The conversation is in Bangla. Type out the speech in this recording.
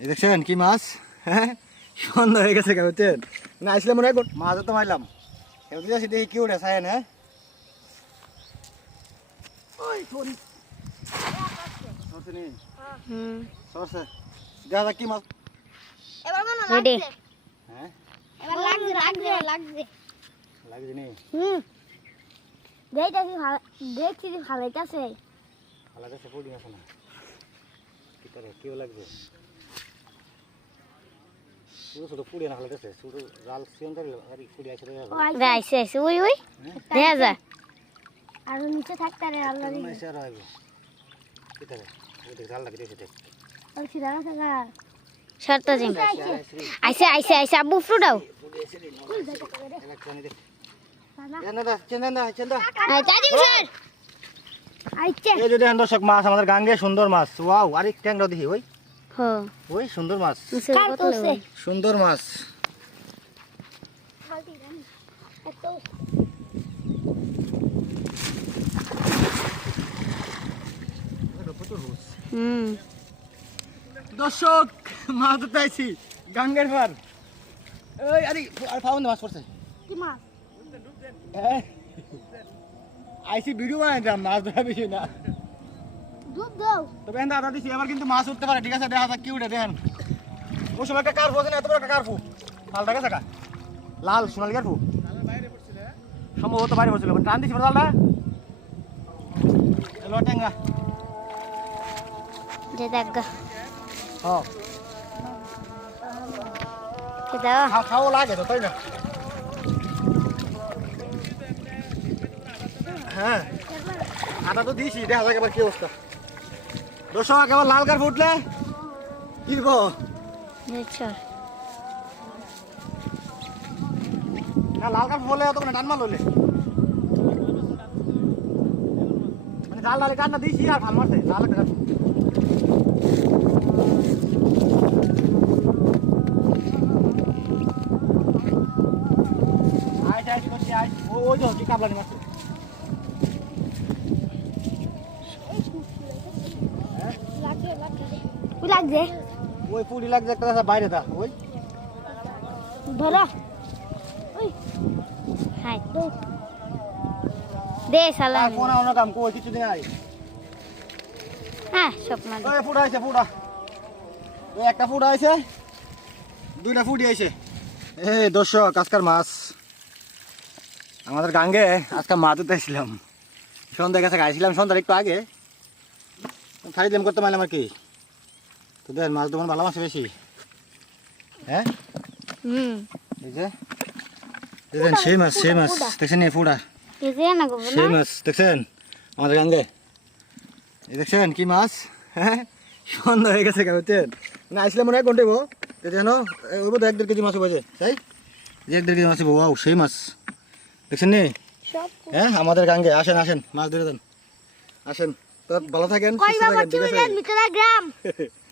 দেখছেন কি মাছ? হ্যাঁ? সন্ধ্যা হয়ে গেছে বুঝছেন না আসলে মনে হয় মাছ তো মারলাম। এবার দেখি কি উঠে সাহেন হ্যাঁ? ওই সরি হুম। সরছে কি মাছ। এবার মনে হয় হ্যাঁ? এবার নি হুম। দেখতেছি ভালো পুডিং আছে না? কি করে কেউ লাগবে ছোটো ছোটো পুড়ি না লাগতেছে ছোটো জাল সিয়ন আর পুড়ি আছে দেখা। যায় রে আইসে আইসে ওই ওই দেখা যা। আর নিচে থাকতে আরে আল্লাহ আর আইবে ওই জাল লাগিয়ে দেখ ওই সিধা থাকা। শর্ত জিম আইসে আইসে আইসে আব্বু ফ্রুট দাও চার্জিং স্যার। আইছে। এই যদি দর্শক মাছ আমাদের গাঙ্গে সুন্দর মাছ। ওয়াও আরেক ট্যাংরা দেখি ওই। ওই সুন্দর মাছ। সুন্দর মাছ। হুম। দর্শক মাছ ধরতে আইছি। গাঙ্গের পার ওই আরে আর ফাউন মাছ পড়ছে। কি মাছ? হ্যাঁ। আইসি ভিডিও বানাইতাম মাছ ধরা বেশি না। দুধ দাও। দাদা দিছি এবার কিন্তু মাছ উঠতে পারে ঠিক আছে? দেখা যাক কি উঠে দেখেন। ওই সময় একটা কার্ফু আছে না? এত বড় একটা কার্ফু লাল দেখা থাকা লাল সোনালি কার্ফু সম্ভবত বাইরে পড়ছিল টান দিছি লালটা। এলো টেঙ্গা। যে দেখ গা। হ্যাঁ কে দাও। খাও খাও লাগে তো তাই না? হ্যাঁ। আটা তো দিয়েছি দেখা যাক এবার কি অবস্থা। দর্শক এবার লাল কার ফুটলে কি দিব? দেখছ না লাল কার ফুটলে অত টান মাল হলে মানে জাল লালে কান্না দিয়েছি আর ভালো মারছে লাল কার আইস আইস করছি আইস ও ওই কি কাবলানি মারছে লাগছে লাগছে ওই লাগছে। ওই পুরি লাগছে একটা বাইরে দা ওই। ধরো। হাই। দে আর সালাম কোনা অন্য কাম কই কিছুদিন আই হ্যাঁ সব মাছ ওই ফুটা আইছে ওই একটা ফুটা আইছে দুইটা ফুটি আইছে। এই দর্শক আজকার মাছ। আমাদের গাঙ্গে আজকে মাছ ধরতে আসছিলাম। সন্ধ্যা কাছে গাইছিলাম সন্ধ্যার একটু আগে। দেম করতে পারলাম আর কি। তো দেন মাছ তোমার ভালো মাছ বেশি? হ্যাঁ? হুম। এই যে দেখেন সেই মাছ সেই মাছ দেখছেন এই গো সেই মাছ দেখছেন? আমাদের গাঙ্গে। এই দেখছেন কি মাছ? হ্যাঁ? সন্ধ্যা হয়ে গেছে বুঝছেন? না আসলে মনে হয় ঘন্টে বো যেন ওই বোধ এক দেড় কেজি মাছ বাজে তাই? যে এক দেড় কেজি মাছ ও সেই মাছ। দেখছেন নি? হ্যাঁ আমাদের গাঙ্গে আসেন আসেন মাছ ধরে দেন। আসেন তো ভালো থাকেন ঠিক আছে?